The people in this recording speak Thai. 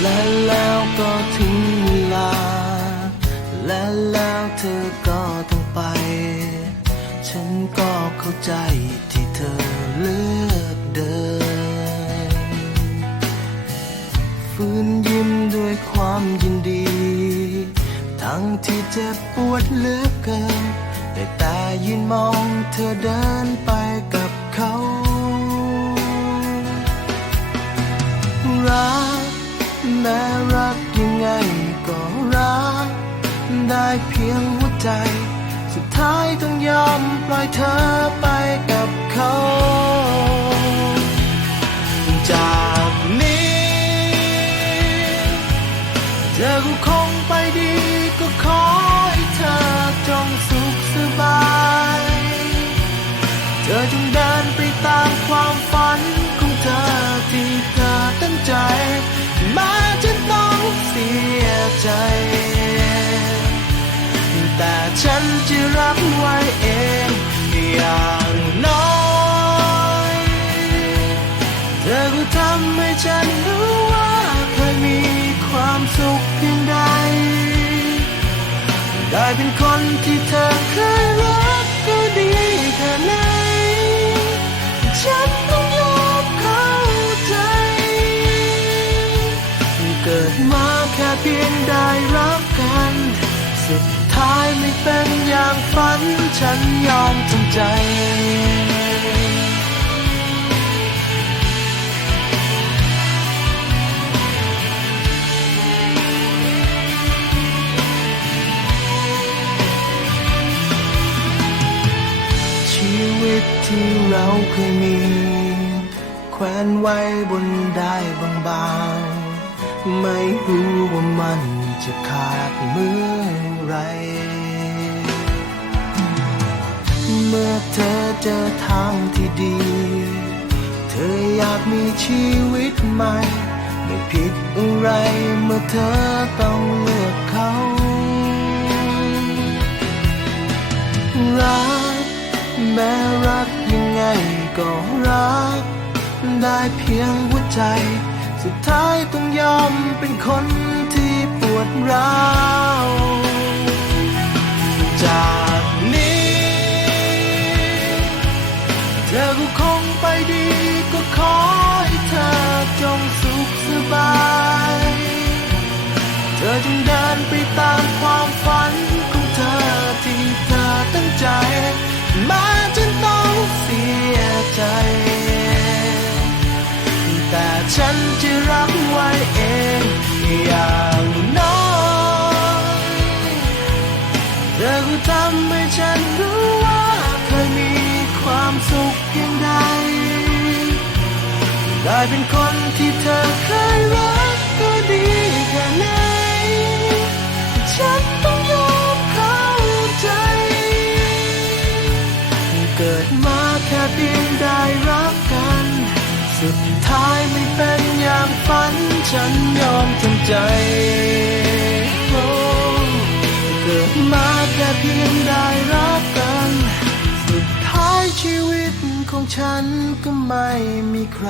และแล้วก็ถึงเวลา และแล้วเธอก็ต้องไป ฉันก็เข้าใจที่เธอเลือกเดิน ฟื้นยิ้มด้วยความยินดี ทั้งที่เจ็บปวดเหลือเกิน แต่แต่ยืนมองเธอเดินไปกับเขา เพียงหัวใจ สุดท้ายต้องยอมปล่อยเธอไปกับเขาจากนี้เธอก็คง เป็นคนที่เธอเคยรักก็ดีแค่ไหนฉันต้องยอมเข้าใจ เกิดมาแค่เพียงได้รักกัน สุดท้ายไม่เป็นอย่างฝัน ฉันยอมทำใจ ตที่เราเคยมี แขวนไว้บนได้บางๆ ไม่รู้ว่ามันจะขาดเมื่อไร เมื่อเธอเจอทางที่ดี เธออยากมีชีวิตใหม่ ไม่ผิดอะไรเมื่อเธอต้อง ก็รัก ได้เพียงหัวใจ สุดท้ายต้องยอมเป็นคนที่ปวดร้าว เพียงใด ได้เป็นคนที่เธอเคยรักก็ดีแค่ไหนฉันต้องยอมเข้าใจ เกิดมาแค่เพียงได้รักกัน สุดท้ายไม่เป็นอย่างฝัน ฉันยอมทำใจ เกิดมาแค่เพียง ของฉันก็ไม่มีใคร